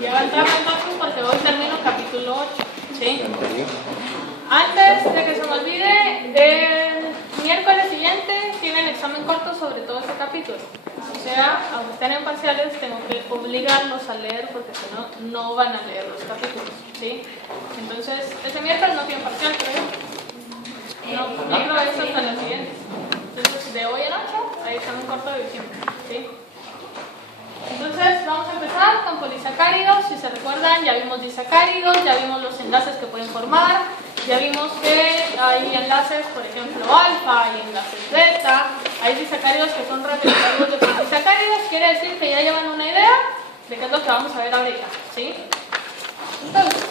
Ya va a entrar entonces porque hoy termino el capítulo 8. ¿Sí? Antes de que se me olvide, el miércoles siguiente tienen examen corto sobre todo este capítulo. O sea, aunque estén en parciales, tengo que obligarlos a leer porque si no, no van a leer los capítulos. ¿Sí? Entonces, este miércoles no tienen parcial, creo. No creo eso hasta la siguiente. Entonces, de hoy en 8 hay examen corto de diciembre. ¿Sí? Entonces vamos a empezar con polisacáridos. Si se recuerdan, ya vimos disacáridos, ya vimos los enlaces que pueden formar, ya vimos que hay enlaces, por ejemplo, alfa, hay enlaces beta, hay disacáridos que son repetitivos de polisacáridos. Quiere decir que ya llevan una idea de qué es lo que vamos a ver ahorita, ¿sí? Entonces,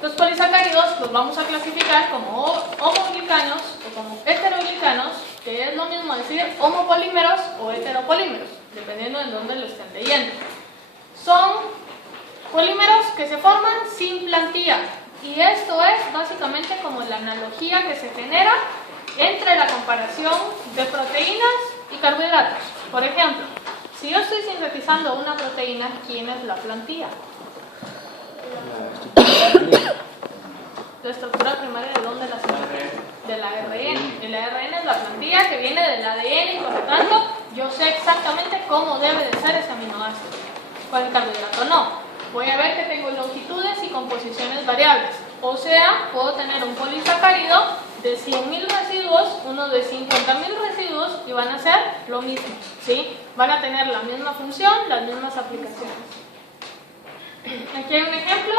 los polisacáridos los vamos a clasificar como homoglicanos o como heteroglicanos, que es lo mismo decir homopolímeros o heteropolímeros, dependiendo de dónde lo estén leyendo. Son polímeros que se forman sin plantilla, y esto es básicamente como la analogía que se genera entre la comparación de proteínas y carbohidratos. Por ejemplo, si yo estoy sintetizando una proteína, ¿quién es la plantilla? La estructura primaria, ¿de dónde la sintetizo? Del ARN. El ARN es la plantilla que viene del ADN y por lo tanto yo sé exactamente cómo debe de ser ese aminoácido. Con el carbohidrato no. Voy a ver que tengo longitudes y composiciones variables. O sea, puedo tener un polisacárido de 100.000 residuos, uno de 50.000 residuos y van a ser lo mismo, ¿sí? Van a tener la misma función, las mismas aplicaciones. Aquí hay un ejemplo.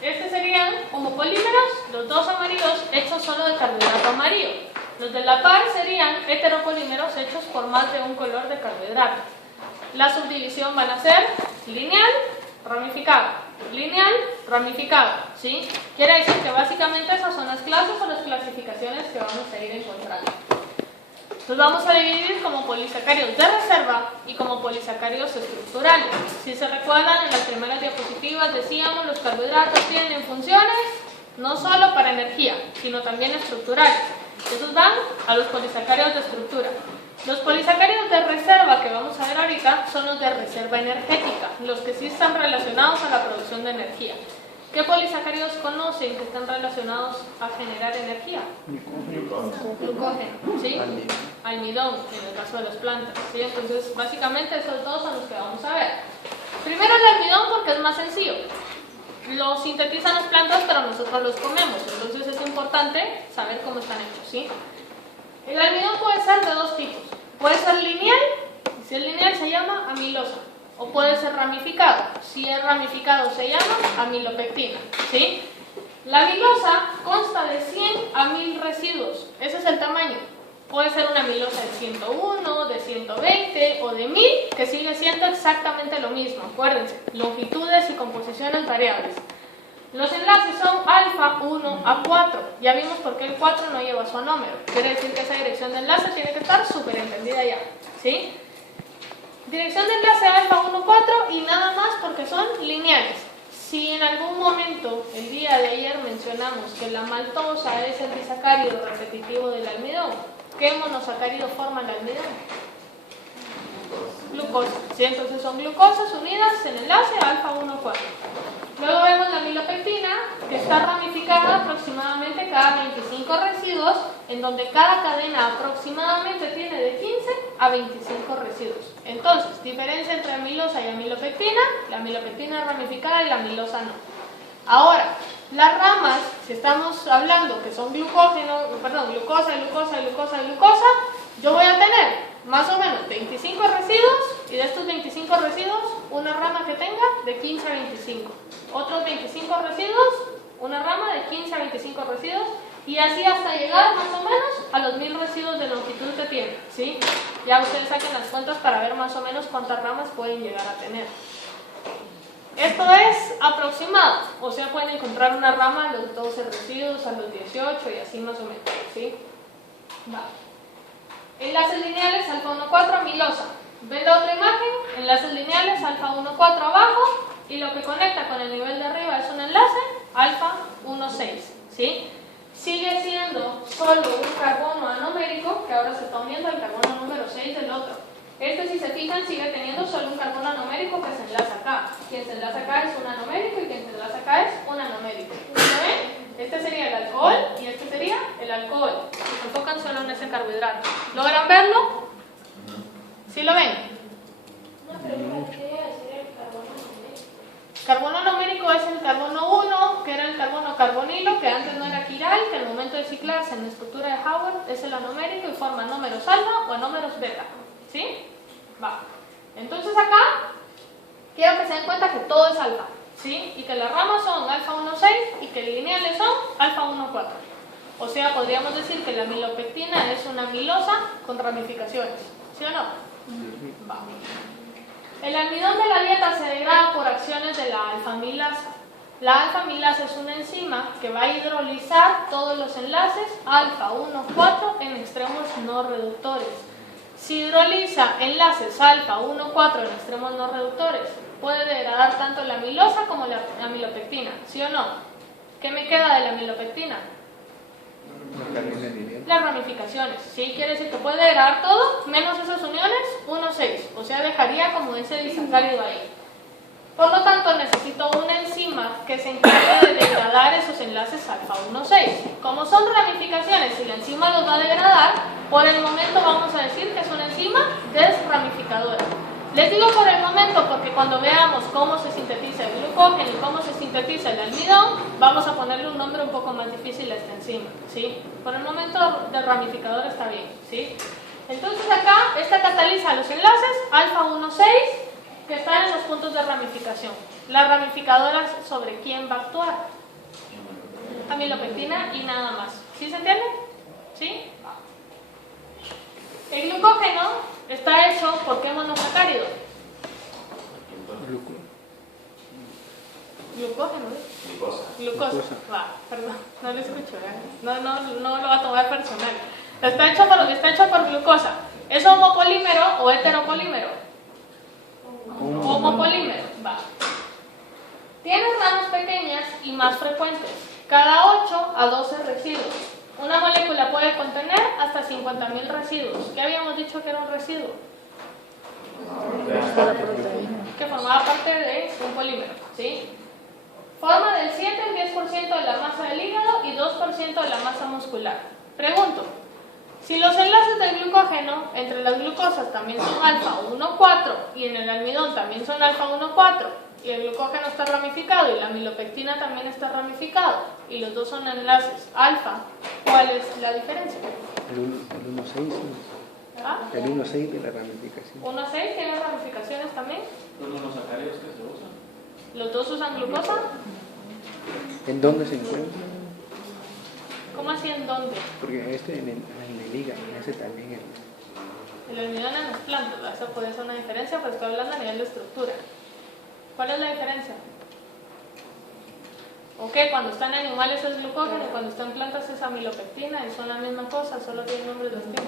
Estos serían homopolímeros, los dos amarillos hechos solo de carbohidrato amarillo. Los de la par serían heteropolímeros hechos por más de un color de carbohidrato. La subdivisión van a ser lineal, ramificado, lineal, ramificado, ¿sí? Quiere decir que básicamente esas son las clases o las clasificaciones que vamos a ir encontrando. Los vamos a dividir como polisacáridos de reserva y como polisacáridos estructurales. Si se recuerdan, en las primeras diapositivas decíamos los carbohidratos tienen funciones no solo para energía, sino también estructurales. Esos van a los polisacáridos de estructura. Los polisacáridos de reserva que vamos a ver ahorita son los de reserva energética, los que sí están relacionados a la producción de energía. ¿Qué polisacáridos conocen que están relacionados a generar energía? Glucógeno, ¿sí? Almidón, en el caso de las plantas, ¿sí? Entonces, básicamente esos dos son los que vamos a ver. Primero el almidón porque es más sencillo. Lo sintetizan las plantas, pero nosotros los comemos, entonces es importante saber cómo están hechos, ¿sí? El almidón puede ser de dos tipos. Puede ser lineal, y si es lineal se llama amilosa. O puede ser ramificado. Si es ramificado se llama amilopectina, ¿sí? La amilosa consta de 100 a 1000 residuos. Ese es el tamaño. Puede ser una amilosa de 101, de 120 o de 1000, que sigue siendo exactamente lo mismo. Acuérdense, longitudes y composiciones variables. Los enlaces son alfa 1 a 4. Ya vimos por qué el 4 no lleva su anómero. Quiere decir que esa dirección de enlace tiene que estar súper entendida ya, ¿sí? Dirección de enlace alfa 1, 4 y nada más porque son lineales. Si en algún momento, el día de ayer, mencionamos que la maltosa es el disacárido repetitivo del almidón, ¿qué monosacárido forma el almidón? Glucosa, ¿sí? Entonces son glucosas unidas en enlace alfa 1, 4. Luego vemos la amilopectina, que está ramificada aproximadamente cada 25 residuos, en donde cada cadena aproximadamente tiene de 15 a 25 residuos. Entonces, diferencia entre amilosa y amilopectina: la amilopectina es ramificada y la amilosa no. Ahora, las ramas, si estamos hablando que son glucosa, glucosa, yo voy a tener más o menos 25 residuos, y de estos 25 residuos, una rama que tenga de 15 a 25. Otros 25 residuos, una rama de 15 a 25 residuos, y así hasta llegar más o menos a los 1000 residuos de longitud que tiene, ¿sí? Ya ustedes saquen las cuentas para ver más o menos cuántas ramas pueden llegar a tener. Esto es aproximado, o sea, pueden encontrar una rama a los 12 residuos, a los 18 y así más o menos, ¿sí? Va. Enlaces lineales alfa 1, 4, amilosa. ¿Ven la otra imagen? Enlaces lineales alfa 1, 4 abajo, y lo que conecta con el nivel de arriba es un enlace alfa 1, 6, ¿sí? Sigue siendo solo un carbono anomérico, que ahora se está uniendo al carbono número 6 del otro. Este, si se fijan, sigue teniendo solo un carbono numérico que se enlaza acá. Quien se enlaza acá es un anomérico y quien se enlaza acá es un anomérico. ¿Lo ven? Este sería el alcohol y este sería el alcohol. Se enfocan solo en ese carbohidrato. ¿Logran verlo? ¿Sí lo ven? Una pregunta, ¿qué debe ser el carbono numérico? Carbono numérico es el carbono 1, que era el carbono carbonilo, que antes no era quiral, que al momento de ciclarse en la estructura de Howard es el anomérico y forma anómeros alfa o anómeros beta. ¿Sí? Va. Entonces acá, quiero que se den cuenta que todo es alfa. ¿Sí? Y que las ramas son alfa 1,6 y que lineales son alfa 1,4. O sea, podríamos decir que la amilopectina es una amilosa con ramificaciones. ¿Sí o no? Va. El almidón de la dieta se degrada por acciones de la alfa-amilasa. La alfa-amilasa es una enzima que va a hidrolizar todos los enlaces alfa 1,4 en extremos no reductores. Si hidroliza enlaces alfa 1,4 en extremos no reductores, puede degradar tanto la amilosa como la amilopectina, ¿sí o no? ¿Qué me queda de la amilopectina? Las ramificaciones, ¿sí? Quiere decir que puede degradar todo, menos esas uniones, 1,6, o sea, dejaría como ese disacárido ahí. Por lo tanto, necesito una enzima que se encargue de degradar esos enlaces alfa 1,6. Como son ramificaciones y la enzima los va a degradar, por el momento vamos a decir que es una enzima desramificadora. Les digo por el momento porque cuando veamos cómo se sintetiza el glucógeno y cómo se sintetiza el almidón, vamos a ponerle un nombre un poco más difícil a esta enzima, ¿sí? Por el momento, desramificadora está bien, ¿sí? Entonces acá, esta cataliza los enlaces alfa 1,6 que están en los puntos de ramificación. Las ramificadoras, ¿sobre quién va a actuar? Amilopectina y nada más. ¿Sí se entiende? ¿Sí? El glucógeno está hecho por qué monosacárido. Glucógeno, ¿eh? Glucosa. Va, perdón, no lo escucho, ¿eh? No lo va a tomar personal. Está hecho por glucosa. ¿Es homopolímero o heteropolímero? Homopolímero, va. Tiene ramas pequeñas y más frecuentes, cada 8 a 12 residuos. Una molécula puede contener hasta 50.000 residuos. ¿Qué habíamos dicho que era un residuo? Que formaba parte de un polímero, ¿sí? Forma del 7 al 10% de la masa del hígado y 2% de la masa muscular. Pregunto, si los enlaces del glucógeno entre las glucosas también son alfa 1,4 y en el almidón también son alfa 1,4 y el glucógeno está ramificado y la amilopectina también está ramificado y los dos son enlaces alfa, ¿cuál es la diferencia? El 1,6. ¿Ah? El 1,6 de la ramificación. 1,6 tiene ramificaciones también. Los monosacáridos que se usan. ¿Los dos usan glucosa? ¿En dónde se encuentra? ¿Cómo así en dónde? Porque este en el hígado, ese también. El almidón en las plantas, ¿verdad? Eso puede ser una diferencia, pero estoy hablando a nivel de estructura. ¿Cuál es la diferencia? Ok, cuando están en animales es glucógeno, cuando están en plantas es amilopectina y son la misma cosa, solo tienen nombres distintos.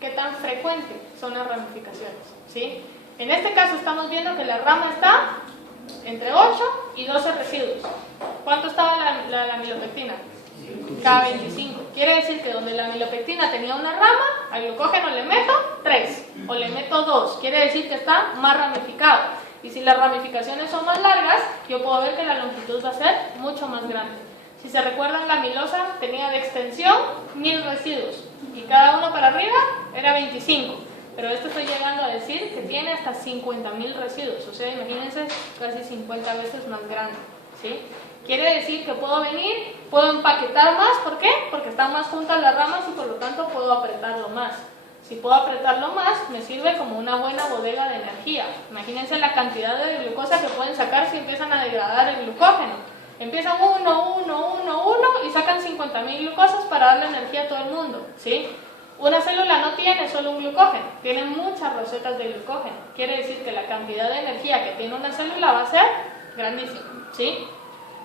¿Qué tan frecuente son las ramificaciones? ¿Sí? En este caso estamos viendo que la rama está entre 8 y 12 residuos. ¿Cuánto estaba la amilopectina? Cada 25. Quiere decir que donde la amilopectina tenía una rama, al glucógeno le meto 3 o le meto 2. Quiere decir que está más ramificado. Y si las ramificaciones son más largas, yo puedo ver que la longitud va a ser mucho más grande. Si se recuerdan, la amilosa tenía de extensión 1000 residuos y cada uno para arriba era 25. Pero esto estoy llegando a decir que tiene hasta 50.000 residuos. O sea, imagínense, casi 50 veces más grande, ¿sí? Quiere decir que puedo venir, puedo empaquetar más. ¿Por qué? Porque están más juntas las ramas y por lo tanto puedo apretarlo más. Si puedo apretarlo más, me sirve como una buena bodega de energía. Imagínense la cantidad de glucosa que pueden sacar si empiezan a degradar el glucógeno. Empiezan 1 y sacan 50.000 glucosas para darle energía a todo el mundo, ¿sí? Una célula no tiene solo un glucógeno, tiene muchas rosetas de glucógeno. Quiere decir que la cantidad de energía que tiene una célula va a ser grandísima, ¿sí?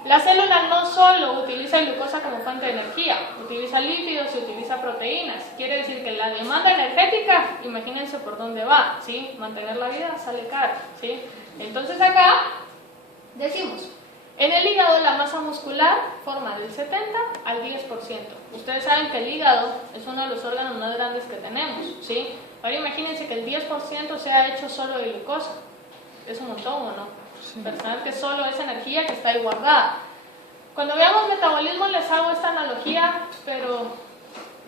La célula no solo utiliza glucosa como fuente de energía, utiliza lípidos y utiliza proteínas. Quiere decir que la demanda energética, imagínense por dónde va, ¿sí? Mantener la vida sale caro, ¿sí? Entonces acá decimos, en el hígado la masa muscular forma del 70 al 10%. Ustedes saben que el hígado es uno de los órganos más grandes que tenemos, ¿sí? Ahora imagínense que el 10% sea hecho solo de glucosa. ¿Es un montón o no? Personal que solo es energía que está ahí guardada. Cuando veamos metabolismo les hago esta analogía, pero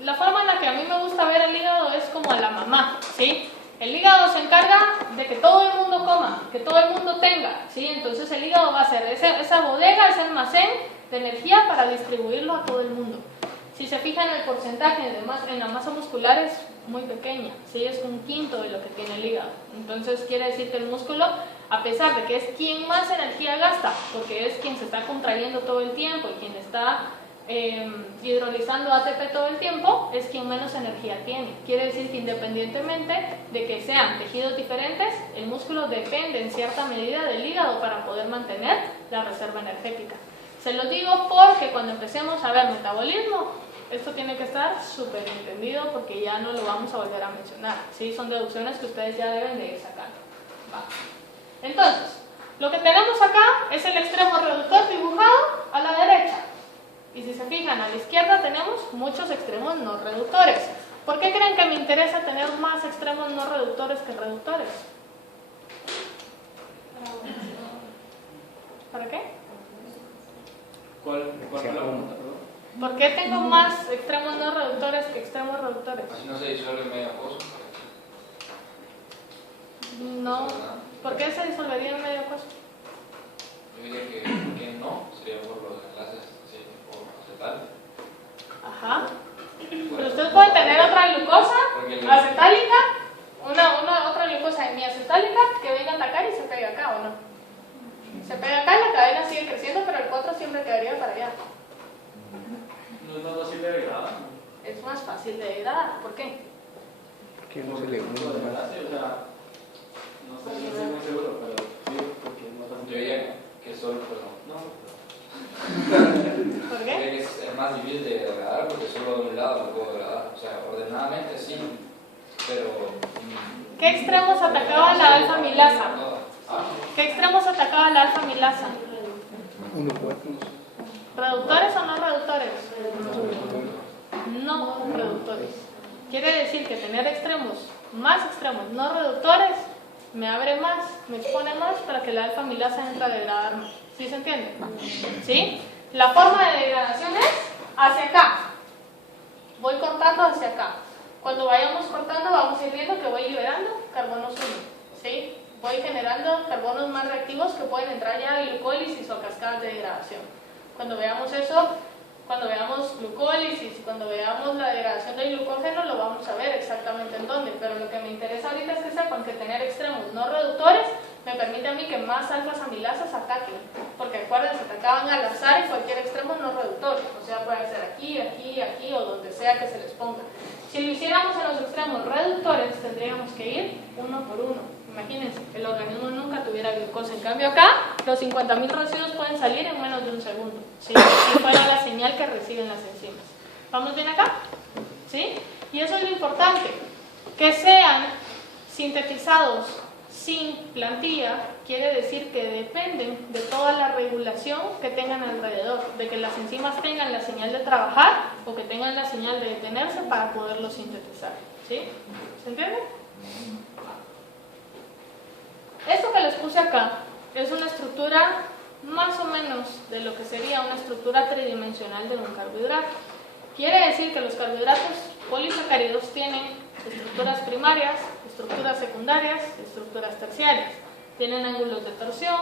la forma en la que a mí me gusta ver el hígado es como a la mamá, ¿sí? El hígado se encarga de que todo el mundo coma, que todo el mundo tenga, ¿sí? Entonces el hígado va a ser esa bodega, ese almacén de energía para distribuirlo a todo el mundo. Si se fijan, el porcentaje en la masa muscular es muy pequeña, ¿sí? Es 1/5 de lo que tiene el hígado. Entonces quiere decir que el músculo, a pesar de que es quien más energía gasta, porque es quien se está contrayendo todo el tiempo y quien está hidrolizando ATP todo el tiempo, es quien menos energía tiene. Quiere decir que independientemente de que sean tejidos diferentes, el músculo depende en cierta medida del hígado para poder mantener la reserva energética. Se lo digo porque cuando empecemos a ver metabolismo, esto tiene que estar súper entendido porque ya no lo vamos a volver a mencionar, ¿sí? Son deducciones que ustedes ya deben de ir sacando. Va. Entonces, lo que tenemos acá es el extremo reductor dibujado a la derecha. Y si se fijan, a la izquierda tenemos muchos extremos no reductores. ¿Por qué creen que me interesa tener más extremos no reductores que reductores? ¿Para qué? ¿Cuál fue la pregunta, perdón? ¿Por qué tengo más extremos no reductores que extremos reductores? Así no se disuelve en medio coso. No. ¿Por qué se disolvería en medio coso? Yo diría que no, sería por los enlaces así, tipo acetal. Ajá. Pero ustedes pueden tener otra glucosa acetálica, otra glucosa hemiacetálica que venga a atacar y se pega acá, ¿o no? Se pega acá y la cadena sigue creciendo, pero el 4 siempre quedaría para allá. No es más fácil de degradar. Es más fácil de degradar. ¿Por qué? Que no se le une Por más. enlace, o sea, no estoy muy seguro, pero sí, porque no tan. Yo diría que solo, perdón. No, ¿Por Yo qué? diría que es más difícil de degradar porque solo de un lado lo puedo degradar. O sea, ordenadamente sí, pero. ¿Qué extremos atacaba la alfa milasa? Ah, ¿Qué extremos atacaba la alfa milasa? 1/4. ¿Reductores o no reductores? No reductores. Quiere decir que tener más extremos no reductores, me abre más, me expone más para que la alfa milasa entre a degradarme. ¿Sí se entiende? ¿Sí? La forma de degradación es hacia acá. Voy cortando hacia acá. Cuando vayamos cortando vamos a ir viendo que voy liberando carbonos 1. ¿Sí? Voy generando carbonos más reactivos que pueden entrar ya a glucólisis o cascadas de degradación. Cuando veamos eso, cuando veamos glucólisis y cuando veamos la degradación del glucógeno, lo vamos a ver exactamente en dónde. Pero lo que me interesa ahorita es que sepan que tener extremos no reductores me permite a mí que más alfas amilasas ataquen. Porque acuérdense, atacaban al azar y cualquier extremo no reductor. O sea, puede ser aquí, aquí, aquí o donde sea que se les ponga. Si lo hiciéramos en los extremos reductores, tendríamos que ir uno por uno. Imagínense, el organismo nunca tuviera glucosa. En cambio acá, los 50.000 residuos pueden salir en menos de un segundo. ¿Sí? Si fuera la señal que reciben las enzimas. ¿Vamos bien acá? ¿Sí? Y eso es lo importante. Que sean sintetizados sin plantilla, quiere decir que dependen de toda la regulación que tengan alrededor. De que las enzimas tengan la señal de trabajar o que tengan la señal de detenerse para poderlo sintetizar. ¿Sí? ¿Se entiende? Esto que les puse acá es una estructura más o menos de lo que sería una estructura tridimensional de un carbohidrato. Quiere decir que los carbohidratos polisacáridos tienen estructuras primarias, estructuras secundarias, estructuras terciarias. Tienen ángulos de torsión,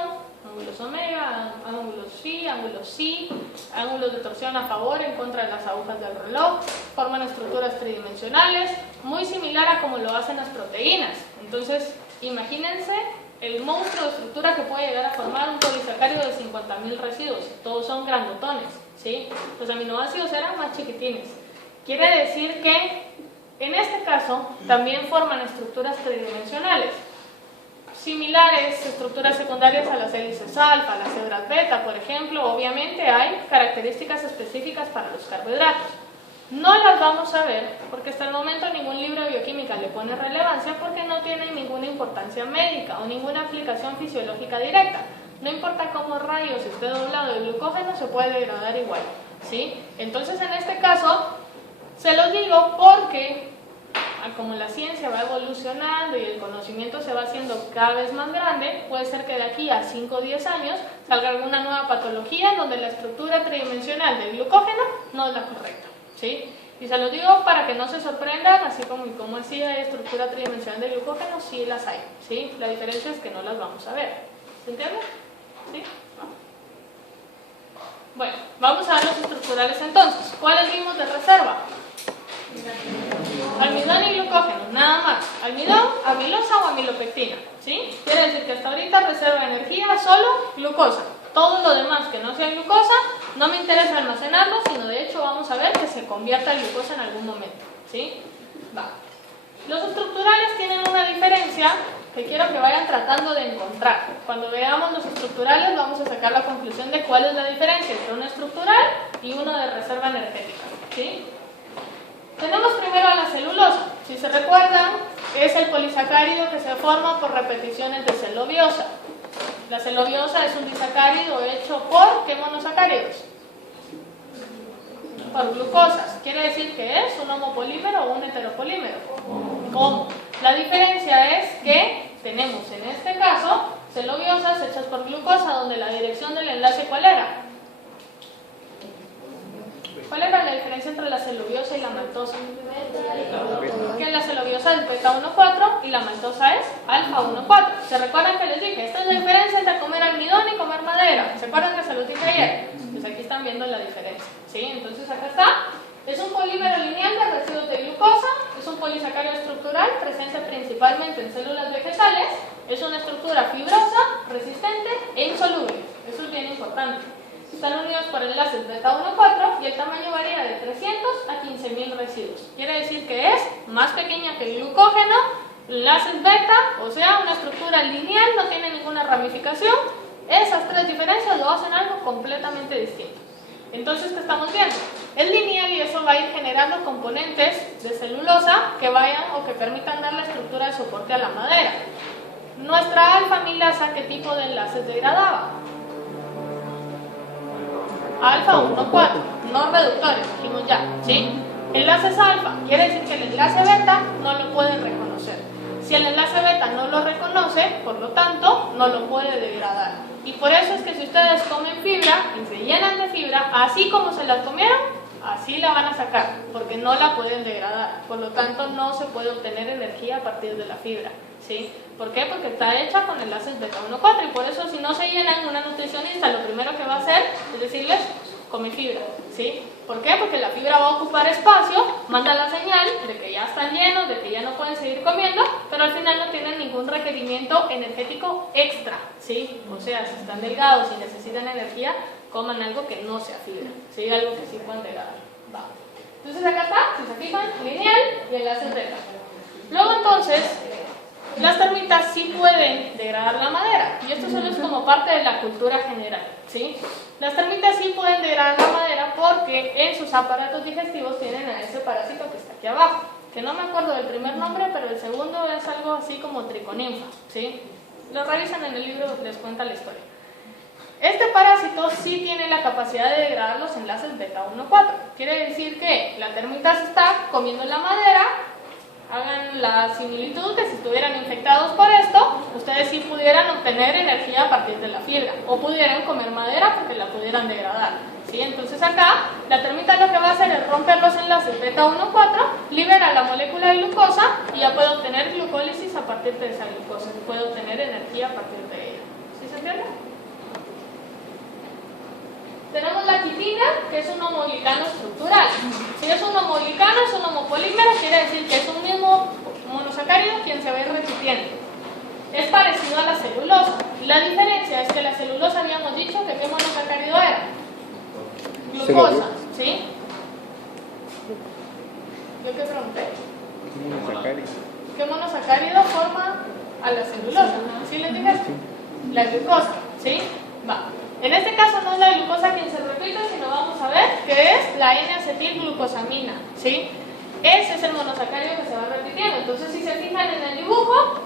ángulos omega, ángulos phi, ángulos psi, ángulos de torsión a favor, en contra de las agujas del reloj. Forman estructuras tridimensionales, muy similar a como lo hacen las proteínas. Entonces, imagínense el monstruo de estructura que puede llegar a formar un polisacárido de 50.000 residuos. Todos son grandotones, ¿sí? Los aminoácidos eran más chiquitines. Quiere decir que, en este caso, también forman estructuras tridimensionales. Similares, estructuras secundarias a las hélices alfa, a las hebras beta, por ejemplo. Obviamente hay características específicas para los carbohidratos. No las vamos a ver porque hasta el momento ningún libro de bioquímica le pone relevancia porque no tienen ninguna importancia médica o ninguna aplicación fisiológica directa. No importa cómo rayos esté doblado el glucógeno, se puede degradar igual, ¿sí? Entonces en este caso, se los digo porque como la ciencia va evolucionando y el conocimiento se va haciendo cada vez más grande, puede ser que de aquí a 5 o 10 años salga alguna nueva patología en donde la estructura tridimensional del glucógeno no es la correcta, ¿sí? Y se lo digo para que no se sorprendan, así como así hay estructura tridimensional del glucógeno, sí las hay, ¿sí? La diferencia es que no las vamos a ver, ¿se entiende? ¿Sí? Bueno, vamos a ver los estructurales entonces. ¿Cuáles vimos de reserva? Almidón y glucógeno, nada más. Almidón, amilosa o amilopectina, ¿sí? Quiere decir que hasta ahorita reserva energía solo glucosa. Todo lo demás que no sea glucosa, no me interesa almacenarlo, sino de hecho vamos a ver que se convierta en glucosa en algún momento, ¿sí? Va. Los estructurales tienen una diferencia que quiero que vayan tratando de encontrar. Cuando veamos los estructurales vamos a sacar la conclusión de cuál es la diferencia entre un estructural y uno de reserva energética, ¿sí? Tenemos primero a la celulosa. Si se recuerdan, es el polisacárido que se forma por repeticiones de celobiosa. La celobiosa es un disacárido hecho por ¿qué monosacáridos? Por glucosas. Quiere decir que es un homopolímero o un heteropolímero. ¿Cómo? La diferencia es que tenemos en este caso celobiosas hechas por glucosa, donde la dirección del enlace ¿cuál era? ¿Cuál era la diferencia entre la celobiosa y la maltosa? Que la celobiosa es beta 1,4 y la maltosa es alfa 1,4. ¿Se recuerdan que les dije? Esta es la diferencia entre comer almidón y comer madera. ¿Se acuerdan que se los dije ayer? Pues aquí están viendo la diferencia, ¿sí? Entonces acá está. Es un polímero lineal de residuos de glucosa, es un polisacárido estructural presente principalmente en células vegetales, es una estructura fibrosa, resistente e insoluble. Eso es bien importante. Están unidos por enlaces beta 1,4 y el tamaño varía de 300 a 15.000 residuos. Quiere decir que es más pequeña que el glucógeno, enlaces beta, o sea, una estructura lineal, no tiene ninguna ramificación. Esas tres diferencias lo hacen algo completamente distinto. Entonces, ¿qué estamos viendo? Es lineal y eso va a ir generando componentes de celulosa que vayan o que permitan dar la estructura de soporte a la madera. Nuestra alfa-amilasa, ¿qué tipo de enlaces degradaba? Alfa 1,4, no reductores, dijimos ya, ¿sí? Enlaces alfa, quiere decir que el enlace beta no lo puede reconocer. Si el enlace beta no lo reconoce, por lo tanto, no lo puede degradar. Y por eso es que si ustedes comen fibra y se llenan de fibra, así como se la comieron, así la van a sacar, porque no la pueden degradar. Por lo tanto, no se puede obtener energía a partir de la fibra, ¿sí? ¿Por qué? Porque está hecha con enlaces beta 1,4 y por eso si no se llenan, una nutricionista lo primero que va a hacer es decirles, come fibra, ¿sí? ¿Por qué? Porque la fibra va a ocupar espacio, manda la señal de que ya están llenos, de que ya no pueden seguir comiendo, pero al final no tienen ningún requerimiento energético extra, ¿sí? O sea, si están delgados y necesitan energía, coman algo que no sea fibra, ¿sí? Algo que sí puedan degradar. Va. Entonces acá está, si se fijan, lineal y enlaces beta. Luego entonces, las termitas sí pueden degradar la madera, y esto solo es como parte de la cultura general, ¿sí? Las termitas sí pueden degradar la madera porque en sus aparatos digestivos tienen a ese parásito que está aquí abajo, que no me acuerdo del primer nombre, pero el segundo es algo así como triconinfa, ¿sí? Lo revisan en el libro, les cuenta la historia. Este parásito sí tiene la capacidad de degradar los enlaces beta 1,4. Quiere decir que la termita se está comiendo la madera. Hagan la similitud de si estuvieran infectados por esto, ustedes sí pudieran obtener energía a partir de la fibra, o pudieran comer madera porque la pudieran degradar, ¿sí? Entonces acá, la termita lo que va a hacer es romper los enlaces beta 1,4, libera la molécula de glucosa y ya puede obtener glucólisis a partir de esa glucosa, puede obtener energía a partir de ella. ¿Sí se entiende? Tenemos la quitina, que es un homoglicano estructural. Si es un homoglicano, es un homopolímero, quiere decir que es un mismo monosacárido quien se va a ir repitiendo. Es parecido a la celulosa. La diferencia es que la celulosa habíamos dicho que ¿qué monosacárido era? Glucosa, ¿sí? ¿Yo qué pregunté? ¿Qué monosacárido forma a la celulosa? ¿Sí les dije? La glucosa, ¿sí? Va. En este caso no es la glucosa quien se repite, sino vamos a ver que es la N-acetilglucosamina, ¿sí? Ese es el monosacárido que se va repitiendo. Entonces, si se fijan en el dibujo,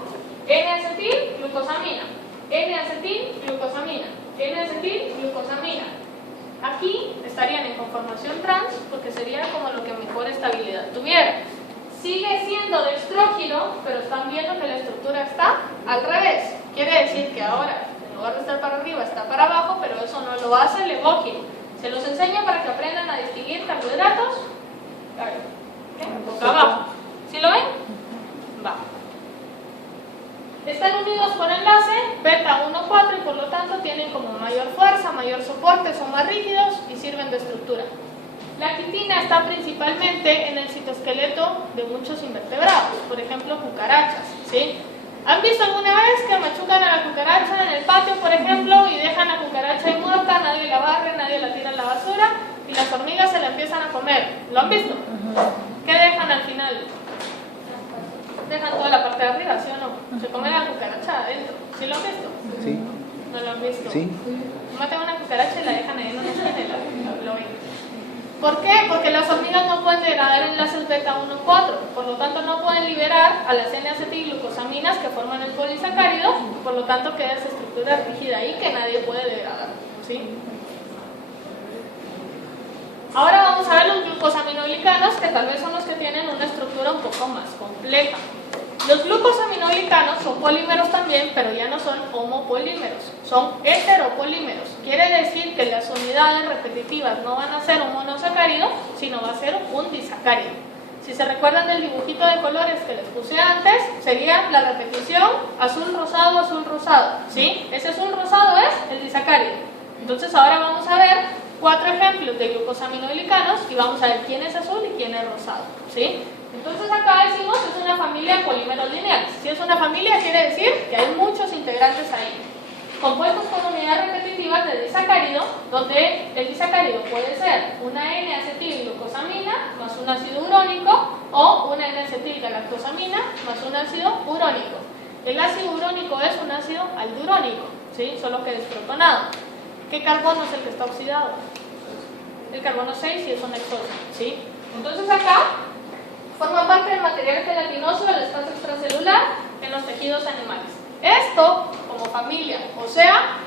N-acetilglucosamina, N-acetilglucosamina, N-acetilglucosamina. Aquí estarían en conformación trans porque sería como lo que mejor estabilidad tuviera. sigue siendo dextrógiro, pero están viendo que la estructura está al revés. Quiere decir que ahora, en lugar de estar para arriba, está para abajo, pero eso no lo hace levógiro. Se los enseño para que aprendan a distinguir carbohidratos. A ver, boca abajo. ¿Sí lo ven? Va. Están unidos por enlace beta 1,4 y por lo tanto tienen como mayor fuerza, mayor soporte, son más rígidos y sirven de estructura. La quitina está principalmente en el citoesqueleto de muchos invertebrados, por ejemplo cucarachas, ¿sí? ¿Han visto alguna vez que machucan a la cucaracha en el patio, por ejemplo, y dejan la cucaracha ahí muerta, nadie la barre, nadie la tira en la basura y las hormigas se la empiezan a comer? ¿Lo han visto? ¿Qué dejan al final? Dejan toda la parte de arriba, ¿sí o no? Se comen la cucaracha adentro. ¿Sí lo han visto? Sí. ¿No lo han visto? Sí. Matan una cucaracha y la dejan ahí en una esquina y lo ven. ¿Por qué? Porque las hormigas no pueden degradar enlaces beta 1,4, por lo tanto no pueden liberar a las N-acetilglucosaminas que forman el polisacárido, por lo tanto queda esa estructura rígida ahí que nadie puede degradar, ¿sí? Ahora vamos a ver los glucosaminoglicanos, que tal vez son los que tienen una estructura un poco más compleja. Los glucosaminoglicanos son polímeros también, pero ya no son homopolímeros, son heteropolímeros. Quiere decir que las unidades repetitivas no van a ser un monosacárido, sino va a ser un disacárido. Si se recuerdan del dibujito de colores que les puse antes, sería la repetición azul, rosado, ¿sí? Ese azul rosado es el disacárido. Entonces ahora vamos a ver 4 ejemplos de glucosaminoglicanos y vamos a ver quién es azul y quién es rosado, ¿sí? Entonces acá decimos que es una familia de polímeros lineales. Si es una familia quiere decir que hay muchos integrantes ahí, compuestos con unidades repetitivas de disacárido, donde el disacárido puede ser una N-acetilglucosamina más un ácido urónico o una N-acetilgalactosamina más un ácido urónico. El ácido urónico es un ácido aldurónico, ¿sí? Solo que desprotonado. ¿Qué carbono es el que está oxidado? El carbono 6 y es un exógeno, ¿sí? Entonces acá forma parte del material gelatinoso del espacio extracelular en los tejidos animales. Esto como familia, o sea,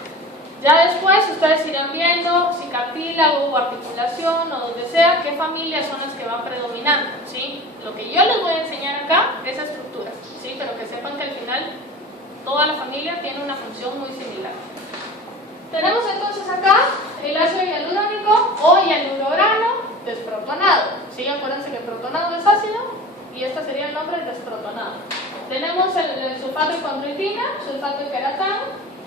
ya después ustedes irán viendo si cartílago o articulación o donde sea, qué familias son las que van predominando, ¿sí? Lo que yo les voy a enseñar acá es estructuras, ¿sí? Pero que sepan que al final toda la familia tiene una función muy similar. Tenemos entonces acá el ácido hialurónico o hialurorano desprotonado, ¿sí? Acuérdense que protonado es ácido y este sería el nombre del desprotonado. Tenemos el sulfato de condroitina, sulfato de queratán,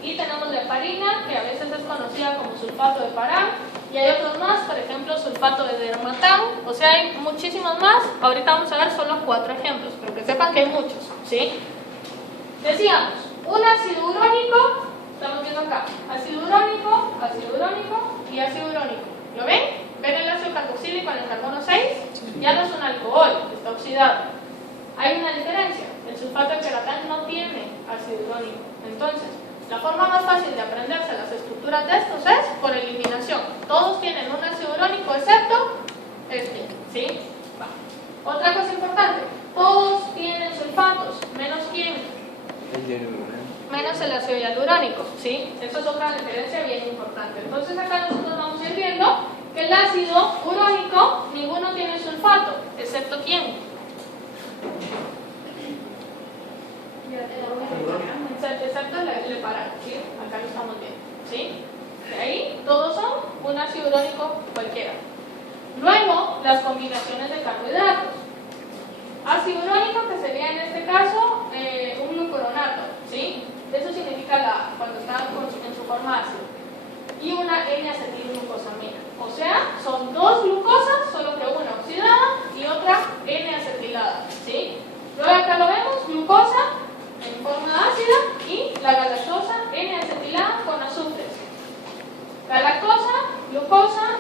y tenemos la heparina, que a veces es conocida como sulfato de parán, y hay otros más, por ejemplo sulfato de dermatán, o sea hay muchísimos más. Ahorita vamos a ver solo 4 ejemplos, pero que sepan que hay muchos, ¿sí? Decíamos, un ácido urónico, estamos viendo acá, ácido urónico y ácido urónico. ¿Lo ven? ¿Ven el ácido carboxílico en el carbono 6? Ya no es un alcohol, está oxidado. Hay una diferencia, el sulfato de queratán no tiene ácido urónico. Entonces, la forma más fácil de aprenderse las estructuras de estos es por eliminación. Todos tienen un ácido urónico excepto este, ¿sí? Va. Otra cosa importante, todos tienen sulfatos, menos quién. Menos el ácido hialurónico, ¿sí? Eso es otra diferencia bien importante. Entonces acá nosotros vamos a ir viendo que el ácido urónico, ninguno tiene sulfato, excepto quién. Excepto el heparán, ¿sí? Acá lo estamos viendo, ¿sí? De ahí todos son un ácido urónico cualquiera. Luego, las combinaciones de carbohidratos. Ácido urónico, que sería en este caso un glucuronato, ¿sí? Eso significa cuando está en su forma ácida. Y una N-acetilglucosamina. O sea, son 2 glucosas, solo que una oxidada y otra N-acetilada, ¿sí? Luego acá lo vemos, glucosa en forma ácida y la galactosa N-acetilada con azufres. Galactosa, glucosa,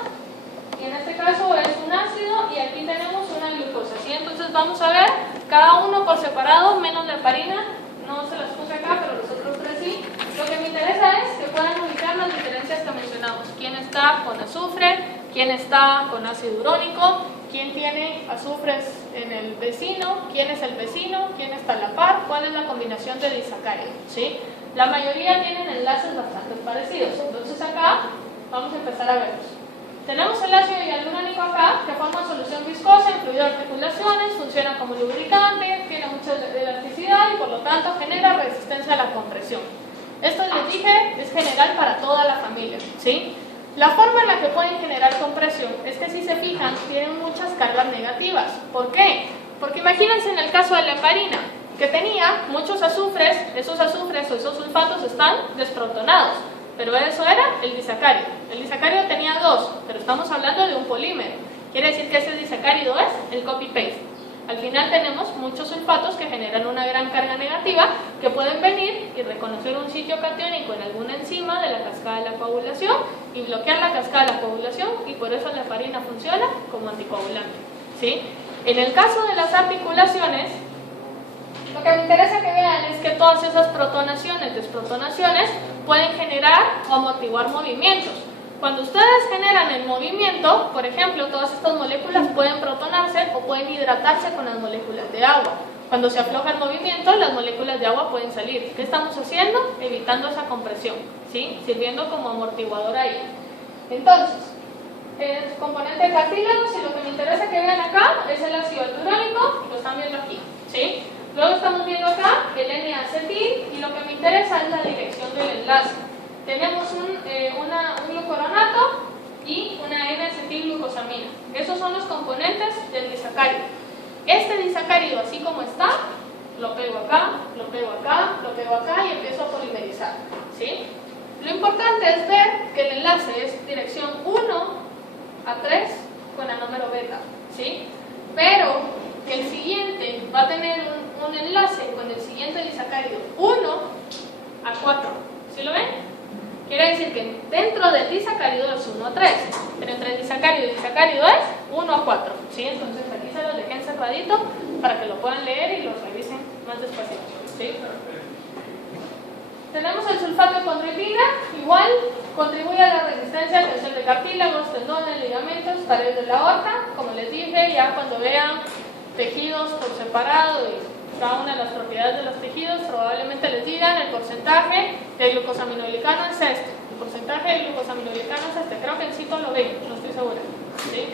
y en este caso es un ácido y aquí tenemos una glucosa, ¿sí? Entonces vamos a ver cada uno por separado, menos la heparina, no se las puse acá, pero los otros 3 sí. Lo que me interesa es que puedan ubicar las diferencias que mencionamos. ¿Quién está con azufre? ¿Quién está con ácido urónico? ¿Quién tiene azufres en el vecino? ¿Quién es el vecino? ¿Quién está a la par? ¿Cuál es la combinación de disacáridos? ¿Sí? La mayoría tienen enlaces bastante parecidos. Entonces acá vamos a empezar a verlos. Tenemos el ácido hialurónico acá, que forma solución viscosa en fluido de articulaciones, funciona como lubricante, tiene mucha elasticidad y por lo tanto genera resistencia a la compresión. Esto les dije es general para toda la familia, ¿sí? La forma en la que pueden generar compresión es que, si se fijan, tienen muchas cargas negativas. ¿Por qué? Porque imagínense en el caso de la heparina, que tenía muchos azufres, esos azufres o esos sulfatos están desprotonados, pero eso era el disacárido. El disacárido tenía dos, pero estamos hablando de un polímero. Quiere decir que ese disacárido es el copy-paste. Al final tenemos muchos sulfatos que generan una gran carga negativa, que pueden venir y reconocer un sitio catiónico en alguna enzima de la cascada de la coagulación y bloquear la cascada de la coagulación, y por eso la heparina funciona como anticoagulante, ¿sí? En el caso de las articulaciones, lo que me interesa que vean es que todas esas protonaciones, desprotonaciones, pueden generar o amortiguar movimientos. Cuando ustedes generan el movimiento, por ejemplo, todas estas moléculas pueden protonarse o pueden hidratarse con las moléculas de agua. Cuando se afloja el movimiento, las moléculas de agua pueden salir. ¿Qué estamos haciendo? Evitando esa compresión, ¿sí? Sirviendo como amortiguador ahí. Entonces, el componente de cartílagos, y lo que me interesa que vean acá es el ácido hialurónico, lo están viendo aquí, ¿sí? Luego estamos viendo acá el N-acetil, y lo que me interesa es la dirección del enlace. Tenemos un glucoronato y una N-acetilglucosamina. Esos son los componentes del disacárido. Este disacárido, así como está, lo pego acá, lo pego acá, lo pego acá y empiezo a polimerizar, ¿sí? Lo importante es ver que el enlace es dirección 1 a 3 con anómero beta, ¿sí? Pero que el siguiente va a tener un enlace con el siguiente disacárido 1 a 4, ¿sí lo ven? Quiere decir que dentro del disacárido es 1 a 3, pero entre el disacárido y disacárido es 1 a 4, ¿sí? Entonces aquí se los dejé encerradito para que lo puedan leer y lo revisen más despacito, ¿sí? Tenemos el sulfato de condroitina, igual contribuye a la resistencia a tensión de cartílagos, tendones, ligamentos, paredes de la aorta. Como les dije, ya cuando vean tejidos por separado y cada una de las propiedades de los tejidos, probablemente les digan el porcentaje de glucosaminoglicano es este. El porcentaje de glucosaminoglicano es este. Creo que en CITO lo ven, no estoy segura, ¿sí?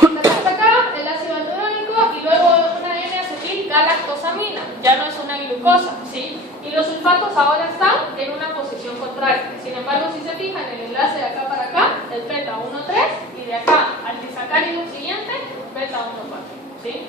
Tenemos acá el ácido hialurónico y luego una N-acetilgalactosamina, ya no es una glucosa, ¿sí? Y los sulfatos ahora están en una posición contraria. Sin embargo, si se fijan, el enlace de acá para acá es beta 1,3 y de acá al disacárido siguiente, beta 1,4, ¿sí?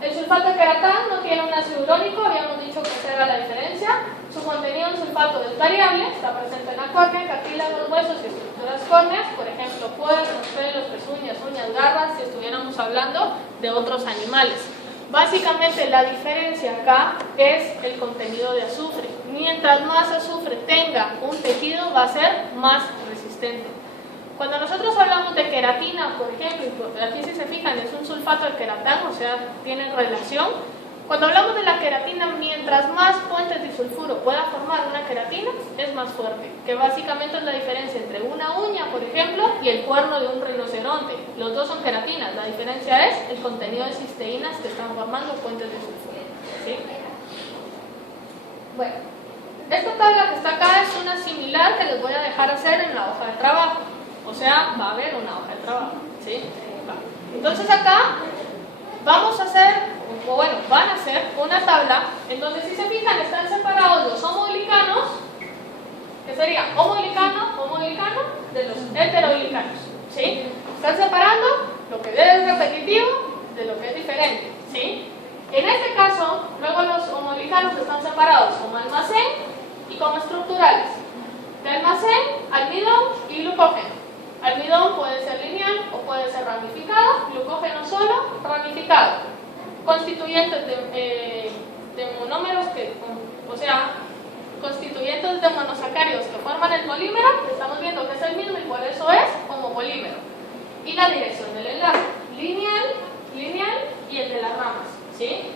El sulfato de queratán no tiene un ácido urónico, habíamos dicho que esa era la diferencia. Su contenido en sulfato es variable, está presente en la córnea, cartílagos, huesos y estructuras córneas, por ejemplo, cuernos, pelos, pezuñas, uñas, garras, si estuviéramos hablando de otros animales. Básicamente la diferencia acá es el contenido de azufre. Mientras más azufre tenga un tejido, va a ser más resistente. Cuando nosotros hablamos de queratina, por ejemplo, aquí si se fijan es un sulfato de queratán, o sea, tienen relación. Cuando hablamos de la queratina, mientras más puentes disulfuro pueda formar una queratina, es más fuerte, que básicamente es la diferencia entre una uña, por ejemplo, y el cuerno de un rinoceronte. Los dos son queratinas, la diferencia es el contenido de cisteínas que están formando puentes disulfuro, ¿sí? Bueno, esta tabla que está acá es una similar que les voy a dejar hacer en la hoja de trabajo. O sea, va a haber una hoja de trabajo, ¿sí? Va. Entonces acá vamos a hacer, o bueno, van a hacer una tabla en donde, si se fijan, están separados los homoglicanos, que sería homoglicano de los heteroglicanos, ¿sí? Están separando lo que debe ser repetitivo de lo que es diferente, ¿sí? En este caso, luego los homoglicanos están separados como almacén y como estructurales. De almacén, almidón y glucógeno. Almidón puede ser lineal o puede ser ramificado, glucógeno solo, ramificado. Constituyentes de monómeros, o sea, constituyentes de monosacáridos que forman el polímero, estamos viendo que es el mismo y por eso es homopolímero. Y la dirección del enlace, lineal y el de las ramas, ¿sí?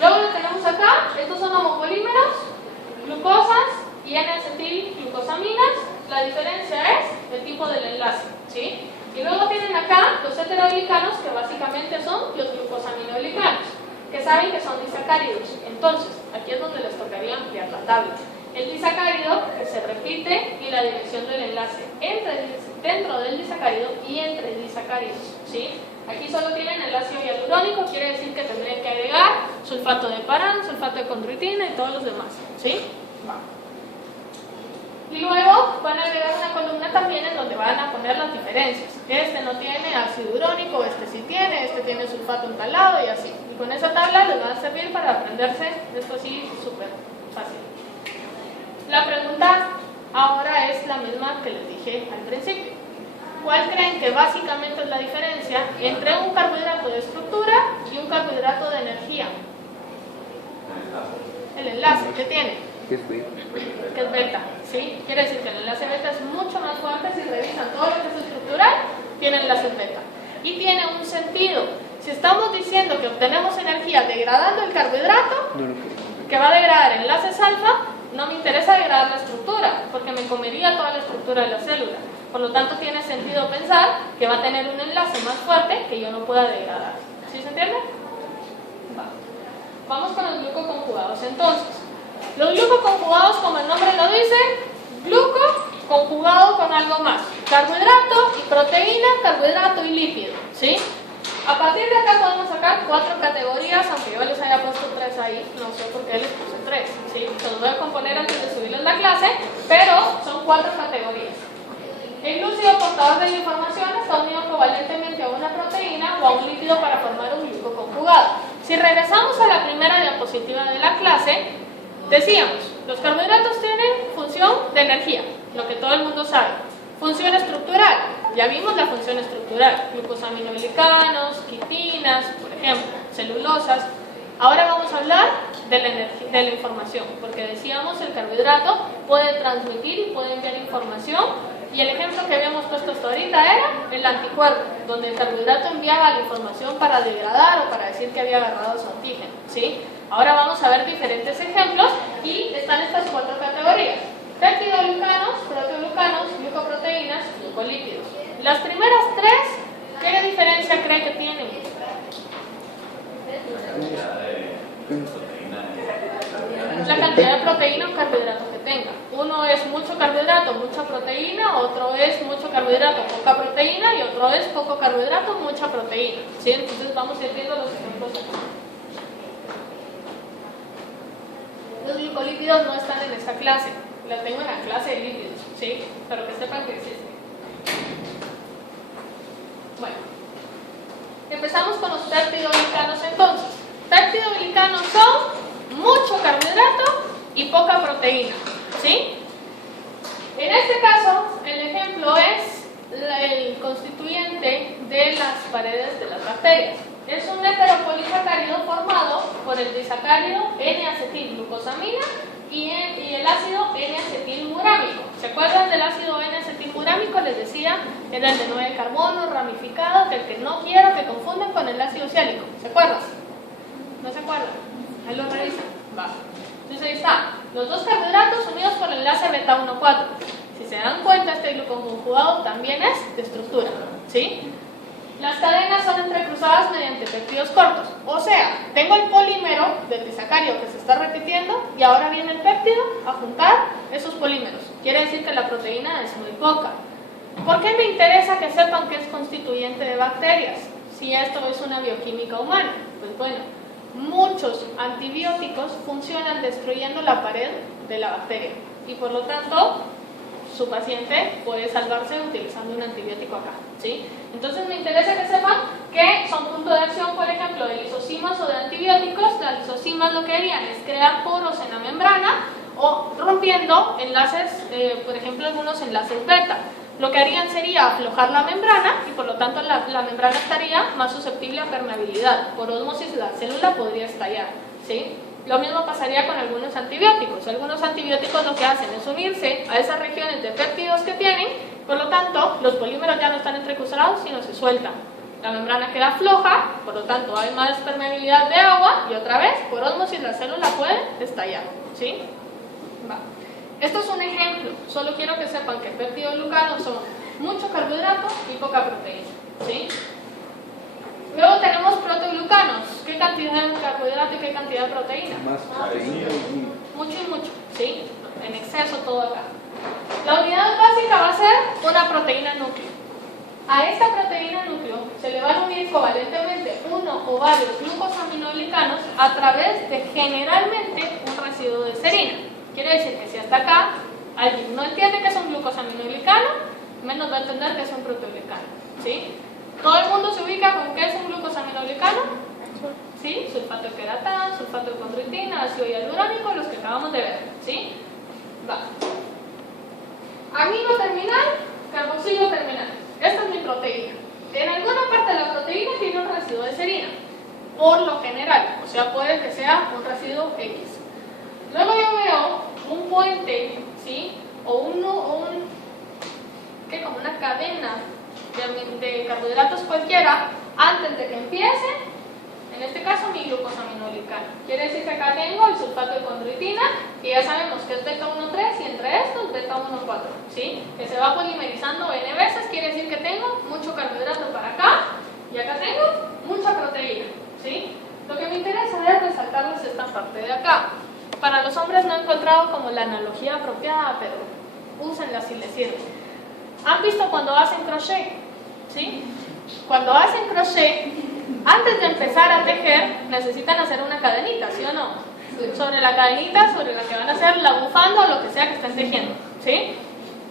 Luego lo tenemos acá, estos son homopolímeros, glucosas y N-acetilglucosaminas. La diferencia es el tipo del enlace, ¿sí? Y luego tienen acá los heteroglicanos, que básicamente son los glucosaminoglicanos, que saben que son disacáridos. Entonces, aquí es donde les tocaría ampliar la tabla. el disacárido, que se repite, y la dirección del enlace dentro del disacárido y entre disacáridos, ¿sí? Aquí solo tienen el ácido hialurónico, quiere decir que tendrían que agregar sulfato de parán, sulfato de condroitina y todos los demás, ¿sí? Va. Y luego van a agregar una columna también en donde van a poner las diferencias. Este no tiene ácido hialurónico, este sí tiene, este tiene sulfato entalado y así. Y con esa tabla les va a servir para aprenderse esto así súper fácil. La pregunta ahora es la misma que les dije al principio. ¿Cuál creen que básicamente es la diferencia entre un carbohidrato de estructura y un carbohidrato de energía? El enlace, ¿qué tiene? ¿Qué es beta? Que es beta, ¿sí? Quiere decir que el enlace beta es mucho más fuerte. Si revisan todo lo que es estructural, tiene enlaces beta. Y tiene un sentido. Si estamos diciendo que obtenemos energía degradando el carbohidrato, No lo creo. que va a degradar enlaces alfa, no me interesa degradar la estructura, porque me comería toda la estructura de la célula. Por lo tanto, tiene sentido pensar que va a tener un enlace más fuerte que yo no pueda degradar. ¿Sí se entiende? Va. Vamos con los glucoconjugados entonces. Los glucoconjugados, como el nombre lo dice, gluco conjugado con algo más. Carbohidrato y proteína, carbohidrato y lípido, ¿sí? A partir de acá podemos sacar 4 categorías, aunque yo les haya puesto 3 ahí, no sé por qué les puse 3, ¿sí? Se los voy a componer antes de subirles la clase, pero son 4 categorías. El glúcido portador de la información está unido covalentemente a una proteína o a un lípido para formar un glucoconjugado. Si regresamos a la primera diapositiva de la clase, decíamos, los carbohidratos tienen función de energía, lo que todo el mundo sabe. Función estructural, ya vimos la función estructural, glucosaminoglicanos, quitinas, por ejemplo, celulosas. Ahora vamos a hablar de la información, porque decíamos el carbohidrato puede transmitir y puede enviar información. Y el ejemplo que habíamos puesto hasta ahorita era el anticuerpo, donde el carbohidrato enviaba la información para degradar o para decir que había agarrado su antígeno, ¿sí? Ahora vamos a ver diferentes ejemplos y están estas 4 categorías: peptidoglucanos, proteoglucanos, glucoproteínas, glucolípidos. Las primeras 3, ¿qué diferencia cree que tienen? La cantidad de proteína o carbohidrato que tenga. Uno es mucho carbohidrato, mucha proteína, otro es mucho carbohidrato, poca proteína, y otro es poco carbohidrato, mucha proteína, ¿sí? Entonces vamos a ir viendo los ejemplos aquí. Los glicolípidos no están en esta clase, las tengo en la clase de lípidos, ¿sí? Pero que sepan que existen. Bueno, empezamos con los peptidoglicanos entonces. Peptidoglicanos son mucho carbohidrato y poca proteína, ¿sí? En este caso, el ejemplo es el constituyente de las paredes de las bacterias. Es un heteropolisacárido formado por el disacárido N-acetilglucosamina y el ácido N-acetilmurámico. ¿Se acuerdan del ácido N-acetilmurámico? Les decía, era el de 9 carbono, ramificado, que no quiero que confundan con el ácido oxálico. ¿Se acuerdan? ¿No se acuerdan? Ahí lo revisan. Va. Entonces ahí está, los dos carbohidratos unidos por el enlace beta 1,4. Si se dan cuenta, este glucoconjugado también es de estructura, ¿sí? Las cadenas son entrecruzadas mediante péptidos cortos. O sea, tengo el polímero del disacárido que se está repitiendo y ahora viene el péptido a juntar esos polímeros. Quiere decir que la proteína es muy poca. ¿Por qué me interesa que sepan que es constituyente de bacterias? Si esto es una bioquímica humana, pues bueno, muchos antibióticos funcionan destruyendo la pared de la bacteria y por lo tanto su paciente puede salvarse utilizando un antibiótico acá, ¿sí? Entonces me interesa que sepan que son punto de acción, por ejemplo, de lisosimas o de antibióticos. Las lisosimas lo que harían es crear poros en la membrana o rompiendo enlaces, por ejemplo, algunos enlaces beta. Lo que harían sería aflojar la membrana y por lo tanto la membrana estaría más susceptible a permeabilidad. Por ósmosis la célula podría estallar, ¿sí? Lo mismo pasaría con algunos antibióticos. Algunos antibióticos lo que hacen es unirse a esas regiones de péptidos que tienen, por lo tanto los polímeros ya no están entrecruzados sino se sueltan. La membrana queda floja, por lo tanto hay más permeabilidad de agua y otra vez por ósmosis la célula puede estallar, ¿sí? Va. Esto es un ejemplo, solo quiero que sepan que peptidoglucanos son mucho carbohidrato y poca proteína, ¿sí? Luego tenemos proteoglucanos. ¿Qué cantidad de carbohidrato y qué cantidad de proteína? Más proteína y Mucho y mucho, ¿sí? en exceso todo acá. La unidad básica va a ser una proteína núcleo. A esta proteína núcleo se le van a unir covalentemente uno o varios glucosaminoglicanos a través de generalmente un residuo de serina. Quiere decir que si hasta acá alguien no entiende que es un glucosaminoglicano, menos va a entender que es un proteoglicano, ¿sí? ¿Todo el mundo se ubica con qué es un glucosaminoglicano? ¿Sí? Sulfato de queratán, sulfato de condroitina, ácido hialurónico, los que acabamos de ver, ¿sí? Va. Amino terminal, carboxilo terminal. Esta es mi proteína. En alguna parte de la proteína tiene un residuo de serina, por lo general, o sea, puede que sea un residuo X. Luego yo veo un puente, ¿sí? O como una cadena de carbohidratos cualquiera antes de que empiece, en este caso mi glucosaminoglicano. Quiere decir que acá tengo el sulfato de condroitina y ya sabemos que es beta 1,3 y entre estos beta 1,4, ¿sí? Que se va polimerizando n veces, quiere decir que tengo mucho carbohidrato para acá y acá tengo mucha proteína, ¿sí? Lo que me interesa es resaltarles esta parte de acá. Para los hombres no he encontrado como la analogía apropiada, pero úsenla si les sirve. ¿Han visto cuando hacen crochet? ¿Sí? Cuando hacen crochet, antes de empezar a tejer, necesitan hacer una cadenita, ¿sí o no? Sobre la cadenita, sobre la que van a hacer la bufanda o lo que sea que estén tejiendo, ¿sí?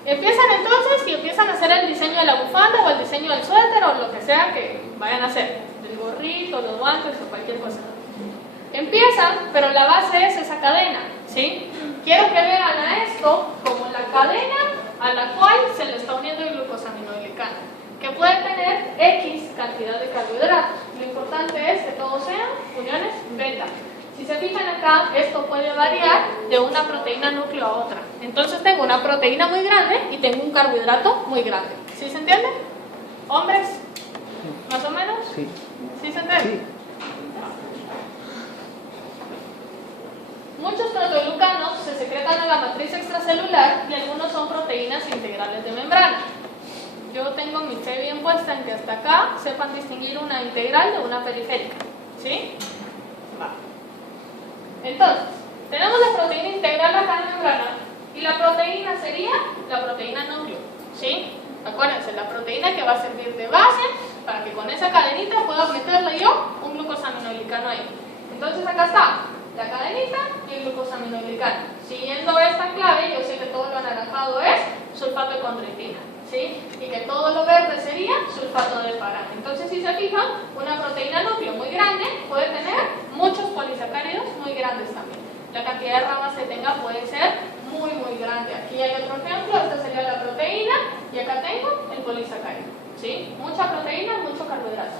Empiezan entonces y empiezan a hacer el diseño de la bufanda o el diseño del suéter o lo que sea que vayan a hacer, el gorrito, los guantes o cualquier cosa. Empiezan, pero la base es esa cadena, ¿sí? Quiero que vean a esto como la cadena a la cual se le está uniendo el glucosaminoglicano, que puede tener X cantidad de carbohidratos. Lo importante es que todos sean uniones beta. Si se fijan acá, esto puede variar de una proteína núcleo a otra. Entonces tengo una proteína muy grande y tengo un carbohidrato muy grande. ¿Sí se entiende? ¿Hombres? ¿Más o menos? Sí. ¿Sí se entiende? Sí. Muchos proteoglucanos se secretan en la matriz extracelular y algunos son proteínas integrales de membrana. Yo tengo mi fe bien puesta en que hasta acá sepan distinguir una integral de una periférica, ¿sí? Va. Entonces, tenemos la proteína integral acá en membrana y la proteína sería la proteína núcleo, ¿sí? Acuérdense, la proteína que va a servir de base para que con esa cadenita pueda meterle yo un glucosaminoglicano ahí. Entonces acá está la cadenita y el glucosaminoglicano. Siguiendo esta clave, yo sé que todo lo anaranjado es sulfato de condroitina, ¿sí? Y que todo lo verde sería sulfato de parán. Entonces, si se fijan, una proteína núcleo muy grande puede tener muchos polisacáridos muy grandes también. La cantidad de ramas que tenga puede ser muy, muy grande. Aquí hay otro ejemplo, esta sería la proteína y acá tengo el polisacárido, ¿sí? Mucha proteína, mucho carbohidrato.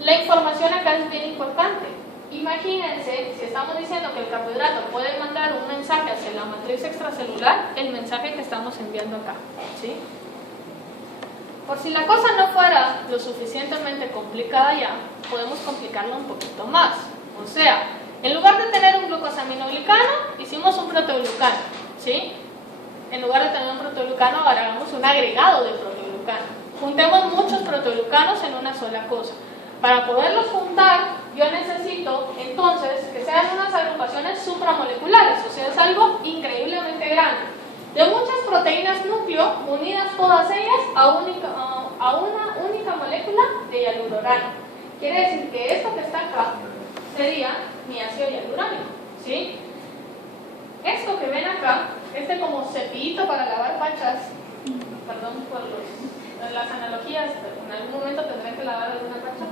La información acá es bien importante. Imagínense, si estamos diciendo que el carbohidrato puede mandar un mensaje hacia la matriz extracelular, el mensaje que estamos enviando acá, ¿sí? Por si la cosa no fuera lo suficientemente complicada ya, podemos complicarla un poquito más. O sea, en lugar de tener un glucosaminoglicano, hicimos un proteoglucano, ¿sí? En lugar de tener un proteoglucano, ahora hagamos un agregado de proteoglucano. Juntemos muchos proteoglucanos en una sola cosa. Para poderlos juntar, yo necesito entonces que sean unas agrupaciones supramoleculares, o sea, es algo increíblemente grande. De muchas proteínas núcleo, unidas todas ellas a una única molécula de hialurorano. Quiere decir que esto que está acá sería mi ácido hialurónico, ¿sí? Esto que ven acá, este como cepillito para lavar fachas, perdón por las analogías, pero en algún momento tendré que lavar alguna facha.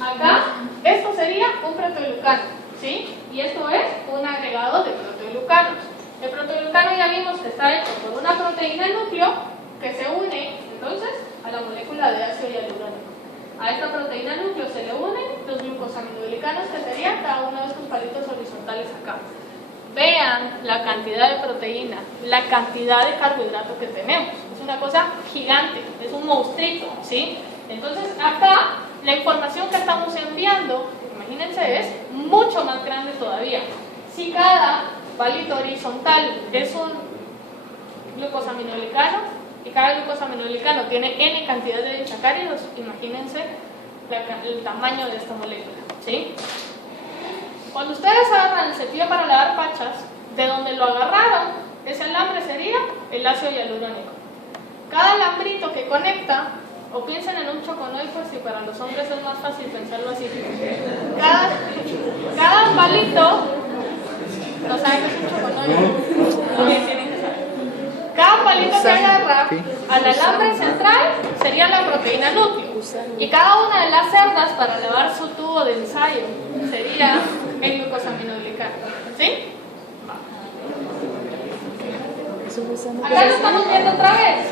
Acá, esto sería un proteoglucano, ¿sí? Y esto es un agregado de proteoglucanos. El proteoglucano ya vimos que está hecho por una proteína núcleo que se une, entonces, a la molécula de ácido hialurónico. A esta proteína núcleo se le unen los glucosaminoglicanos, que serían cada uno de estos palitos horizontales acá. Vean la cantidad de proteína, la cantidad de carbohidrato que tenemos. Es una cosa gigante, es un monstruito, ¿sí? Entonces, acá, la información que estamos enviando, imagínense, es mucho más grande todavía. Si cada palito horizontal es un glucosaminoglicano y cada glucosaminoglicano tiene N cantidad de disacáridos, imagínense el tamaño de esta molécula, ¿sí? Cuando ustedes agarran el cepillo para lavar fachas, de donde lo agarraron ese alambre sería el ácido hialurónico. Cada alambrito que conecta, o piensen en un choconoico, si para los hombres es más fácil pensarlo así. Cada palito, no saben qué es un choconoico, muy bien, tienen que saber. Cada palito que agarra al alambre central sería la proteína núcleo. Y cada una de las cerdas para elevar su tubo de ensayo sería el glucosaminoglicano. ¿Sí? Acá lo estamos viendo otra vez.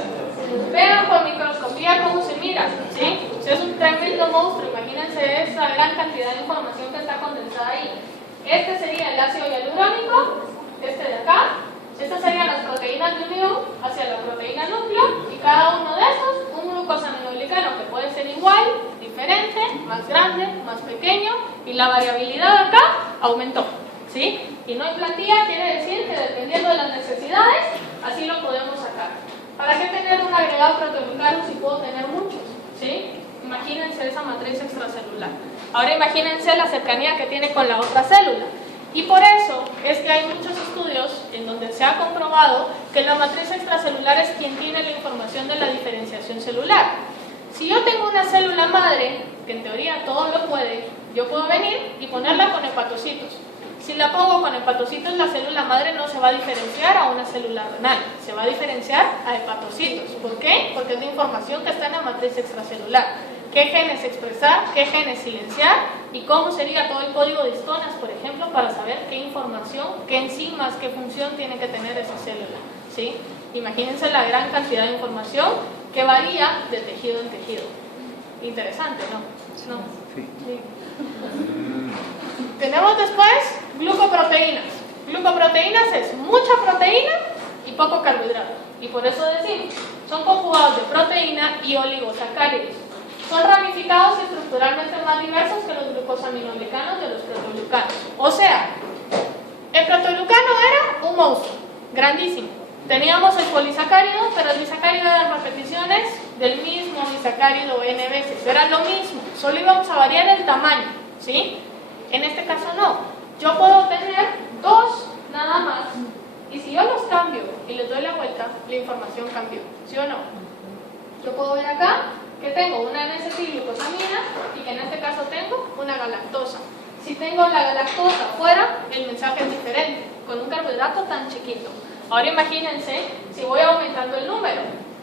Vean por microscopía cómo se mira. ¿Sí? Si es un tremendo monstruo, imagínense esa gran cantidad de información que está condensada ahí. Este sería el ácido hialurónico, este de acá. Estas serían las proteínas de unión hacia la proteína núcleo y cada uno de estos un glucosaminoglicano que puede ser igual, diferente, más grande, más pequeño y la variabilidad acá aumentó, ¿sí? Y no hay plantilla, quiere decir que dependiendo de las necesidades, así lo podemos sacar. ¿Para qué tener un agregado proteoglicano si puedo tener muchos? ¿Sí? Imagínense esa matriz extracelular. Ahora imagínense la cercanía que tiene con la otra célula. Y por eso es que hay muchos estudios en donde se ha comprobado que la matriz extracelular es quien tiene la información de la diferenciación celular. Si yo tengo una célula madre, que en teoría todo lo puede, yo puedo venir y ponerla con hepatocitos. Si la pongo con hepatocitos, la célula madre no se va a diferenciar a una célula renal, se va a diferenciar a hepatocitos. ¿Por qué? Porque es la información que está en la matriz extracelular. ¿Qué genes expresar? ¿Qué genes silenciar? Y cómo sería todo el código de histonas, por ejemplo, para saber qué información, qué enzimas, qué función tiene que tener esa célula. ¿Sí? Imagínense la gran cantidad de información que varía de tejido en tejido. Interesante, ¿no? ¿No? Sí. Sí. Tenemos después glucoproteínas. Glucoproteínas es mucha proteína y poco carbohidrato. Y por eso decimos, son conjugados de proteína y oligosacáridos. Son ramificados y estructuralmente más diversos que los glucosaminoglicanos de los proteoglucanos. O sea, el proteoglucano era un monstruo, grandísimo. Teníamos el polisacárido, pero el disacárido eran repeticiones del mismo disacárido N veces. Era lo mismo, solo íbamos a variar el tamaño, ¿sí? En este caso no. Yo puedo tener dos nada más. Y si yo los cambio y les doy la vuelta, la información cambió, ¿sí o no? Yo puedo ver acá que tengo una N-acetilglucosamina y que en este caso tengo una galactosa. Si tengo la galactosa fuera, el mensaje es diferente, con un carbohidrato tan chiquito. Ahora imagínense si voy aumentando el número.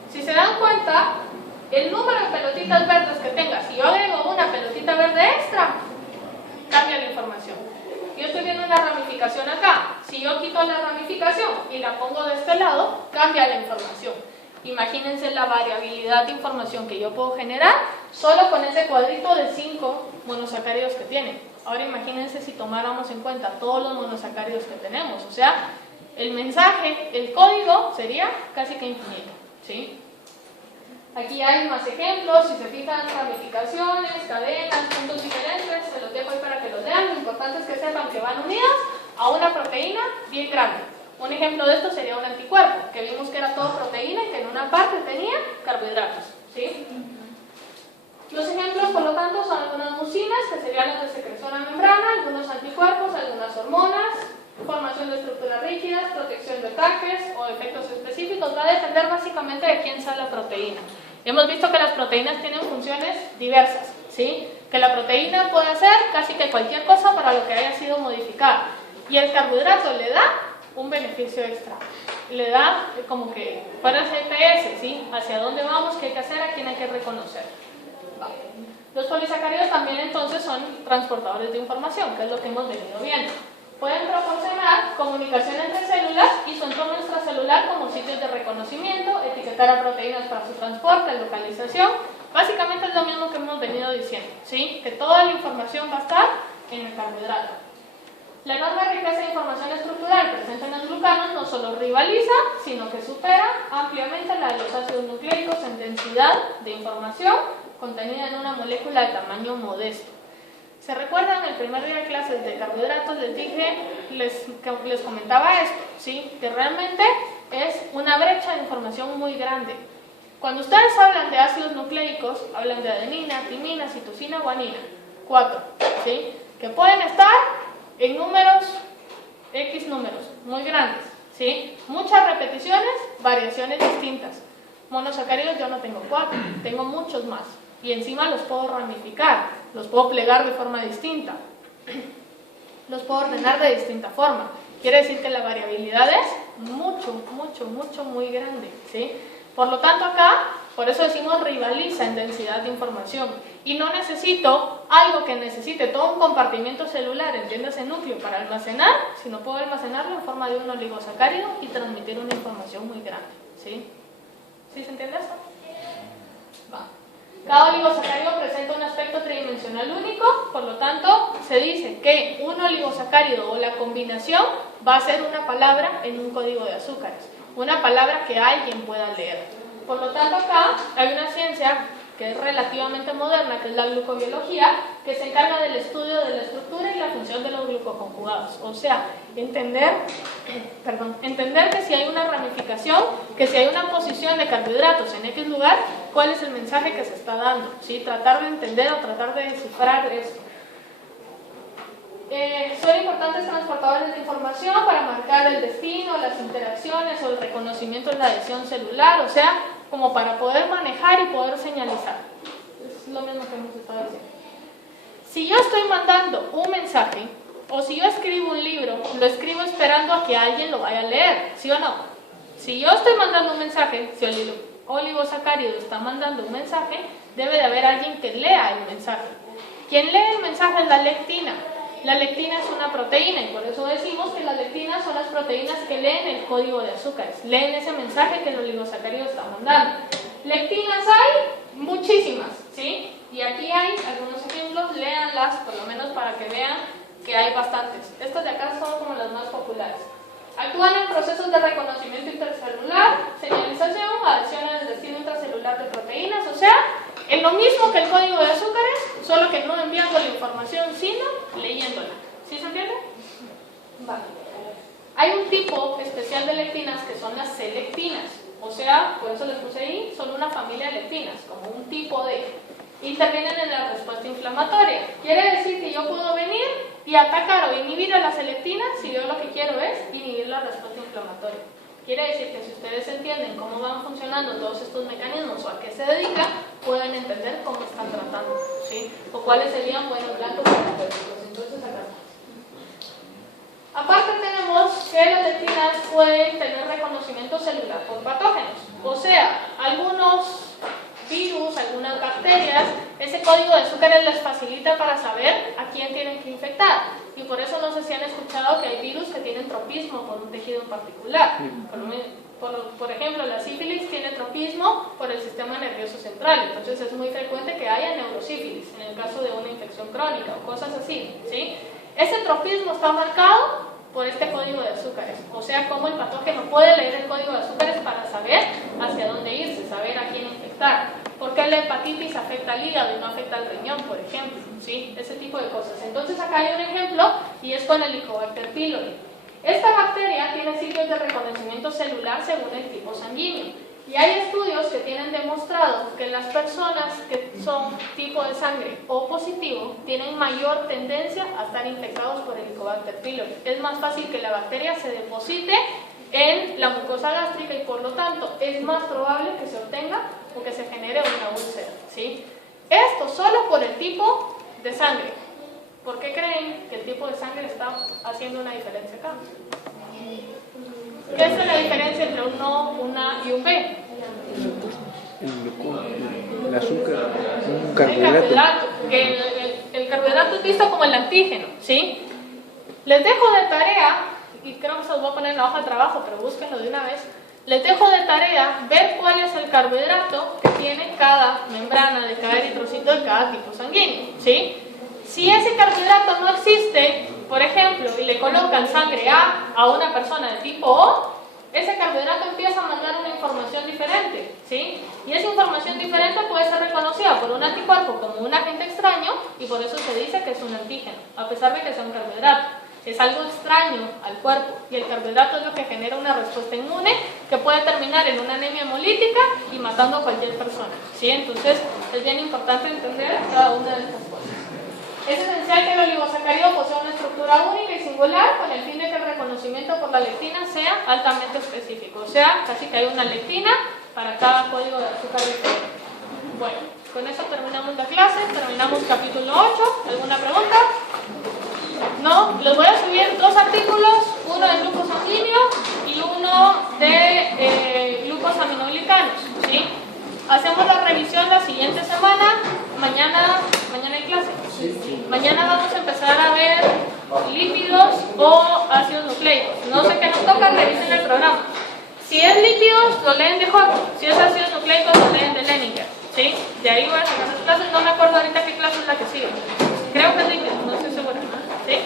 Si se dan cuenta, el número de pelotitas verdes que tenga, si yo agrego una pelotita verde extra, cambia la información. Yo estoy viendo una ramificación acá. Si yo quito la ramificación y la pongo de este lado, cambia la información. Imagínense la variabilidad de información que yo puedo generar solo con ese cuadrito de 5 monosacáridos que tiene. Ahora imagínense si tomáramos en cuenta todos los monosacáridos que tenemos. O sea, el mensaje, el código sería casi que infinito, ¿sí? Aquí hay más ejemplos, si se fijan, ramificaciones, cadenas, puntos diferentes, se los dejo ahí para que los lean. Lo importante es que sepan que van unidas a una proteína bien grande. Un ejemplo de esto sería un anticuerpo, que vimos que era todo proteína y que en una parte tenía carbohidratos, ¿sí? Los ejemplos, por lo tanto, son algunas mucinas, que serían las de secreción a membrana, algunos anticuerpos, algunas hormonas, formación de estructuras rígidas, protección de ataques o efectos específicos. Va a depender básicamente de quién sea la proteína. Hemos visto que las proteínas tienen funciones diversas, ¿sí? Que la proteína puede hacer casi que cualquier cosa para lo que haya sido modificada. Y el carbohidrato le da un beneficio extra. Le da como que fuera el GPS, ¿sí? Hacia dónde vamos, qué hay que hacer, a quién hay que reconocer. Vale. Los polisacáridos también entonces son transportadores de información, que es lo que hemos venido viendo. Pueden proporcionar comunicación entre células y su entorno extracelular como sitios de reconocimiento, etiquetar a proteínas para su transporte, localización. Básicamente es lo mismo que hemos venido diciendo, ¿sí? Que toda la información va a estar en el carbohidrato. La enorme riqueza de información estructural presente en los glucanos no solo rivaliza, sino que supera ampliamente la de los ácidos nucleicos en densidad de información contenida en una molécula de tamaño modesto. ¿Se recuerdan el primer día de clases de carbohidratos? Les dije, les comentaba esto, ¿sí? Que realmente es una brecha de información muy grande. Cuando ustedes hablan de ácidos nucleicos, hablan de adenina, timina, citosina, guanina, 4, ¿sí? Que pueden estar en números, X números, muy grandes, ¿sí? Muchas repeticiones, variaciones distintas. Monosacáridos yo no tengo 4, tengo muchos más. Y encima los puedo ramificar, los puedo plegar de forma distinta, los puedo ordenar de distinta forma. Quiere decir que la variabilidad es muy grande, ¿sí? Por lo tanto acá, por eso decimos rivaliza en densidad de información. Y no necesito algo que necesite todo un compartimiento celular, entiéndase núcleo, para almacenar, sino puedo almacenarlo en forma de un oligosacárido y transmitir una información muy grande, ¿sí? ¿Sí se entiende esto? Va. Cada oligosacárido presenta un aspecto tridimensional único, por lo tanto, se dice que un oligosacárido o la combinación va a ser una palabra en un código de azúcares, una palabra que alguien pueda leer. Por lo tanto, acá hay una ciencia que es relativamente moderna, que es la glucobiología, que se encarga del estudio de la estructura y la función de los glucoconjugados. O sea, entender que si hay una ramificación, que si hay una posición de carbohidratos en X lugar, cuál es el mensaje que se está dando, ¿sí? Tratar de entender o tratar de descifrar esto. Son importantes transportadores de información para marcar el destino, las interacciones o el reconocimiento de la adhesión celular, o sea, como para poder manejar y poder señalizar. Es lo mismo que hemos estado diciendo. Si yo estoy mandando un mensaje, o si yo escribo un libro, lo escribo esperando a que alguien lo vaya a leer, ¿sí o no? Si yo estoy mandando un mensaje, si el oligosacárido está mandando un mensaje, debe de haber alguien que lea el mensaje. Quien lee el mensaje es la lectina. La lectina es una proteína y por eso decimos que las lectinas son las proteínas que leen el código de azúcares, leen ese mensaje que el oligosacárido está mandando. Lectinas hay muchísimas, ¿sí? Y aquí hay algunos ejemplos, léanlas por lo menos para que vean que hay bastantes. Estas de acá son como las más populares. Actúan en procesos de reconocimiento intercelular, señalización, adhesión al destino intracelular de proteínas, o sea, es lo mismo que el código de azúcares, solo que no enviando la información, sino leyéndola. ¿Sí se entiende? Vale. Hay un tipo especial de lectinas que son las selectinas, o sea, por eso les puse ahí, son una familia de lectinas, como un tipo de... Intervienen en la respuesta inflamatoria. Quiere decir que yo puedo venir y atacar o inhibir a la selectina si yo lo que quiero es inhibir la respuesta inflamatoria. Quiere decir que si ustedes entienden cómo van funcionando todos estos mecanismos o a qué se dedican, pueden entender cómo están tratando, ¿sí? O cuáles serían buenos blancos para verlos. Entonces acá. Aparte tenemos que las lectinas pueden tener reconocimiento celular por patógenos. O sea, algunos virus, algunas bacterias, ese código de azúcares les facilita para saber a quién tienen que infectar. Y por eso no sé si han escuchado que hay virus que tienen tropismo por un tejido en particular. Por ejemplo, la sífilis tiene tropismo por el sistema nervioso central. Entonces es muy frecuente que haya neurosífilis en el caso de una infección crónica o cosas así, ¿sí? Ese tropismo está marcado por este código de azúcares. O sea, cómo el patógeno puede leer el código de azúcares para saber hacia dónde irse, saber a quién infectar. ¿Por qué la hepatitis afecta al hígado y no afecta al riñón, por ejemplo? ¿Sí? Ese tipo de cosas. Entonces acá hay un ejemplo y es con el Helicobacter pylori. Esta bacteria tiene sitios de reconocimiento celular según el tipo sanguíneo. Y hay estudios que tienen demostrado que las personas que son tipo de sangre O positivo tienen mayor tendencia a estar infectados por el Helicobacter pylori. Es más fácil que la bacteria se deposite en la mucosa gástrica y por lo tanto es más probable que se obtenga o que se genere una úlcera, ¿sí? Esto solo por el tipo de sangre. ¿Por qué creen que el tipo de sangre está haciendo una diferencia acá? ¿Qué es la diferencia entre un O, una y un B? El azúcar, un carbohidrato. carbohidrato. El carbohidrato es visto como el antígeno, ¿sí? Les dejo de tarea, y creo que se los voy a poner en la hoja de trabajo, pero búsquenlo de una vez. Les dejo de tarea ver cuál es el carbohidrato que tiene cada membrana de cada eritrocito de cada tipo sanguíneo, ¿sí? Si ese carbohidrato no existe, por ejemplo, y le colocan sangre a una persona de tipo O, ese carbohidrato empieza a mandar una información diferente, ¿sí? Y esa información diferente puede ser reconocida por un anticuerpo como un agente extraño y por eso se dice que es un antígeno, a pesar de que sea un carbohidrato. Es algo extraño al cuerpo y el carbohidrato es lo que genera una respuesta inmune que puede terminar en una anemia hemolítica y matando a cualquier persona, ¿sí? Entonces es bien importante entender cada una de estas cosas. Es esencial que el oligosacárido posea una estructura única y singular con el fin de que el reconocimiento por la la lectina sea altamente específico. O sea, casi que hay una lectina para cada código de azúcar diferente. Bueno, con eso terminamos la clase, terminamos capítulo 8. ¿Alguna pregunta? No, les voy a subir 2 artículos, uno de grupos sanguíneos y uno de grupos aminoglicanos, ¿sí? Hacemos la revisión la siguiente semana. Mañana hay clase. Mañana vamos a empezar a ver lípidos o ácidos nucleicos. No sé qué nos toca, revisen el programa. Si es lípidos, lo leen de Horton. Si es ácidos nucleicos, lo leen de Leninger, ¿sí? De ahí voy a sacar las clases. No me acuerdo ahorita qué clase es la que sigue. Creo que es lípidos, no estoy segura, ¿sí?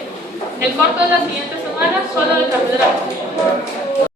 El corto de la siguiente semana, solo de carbohidratos.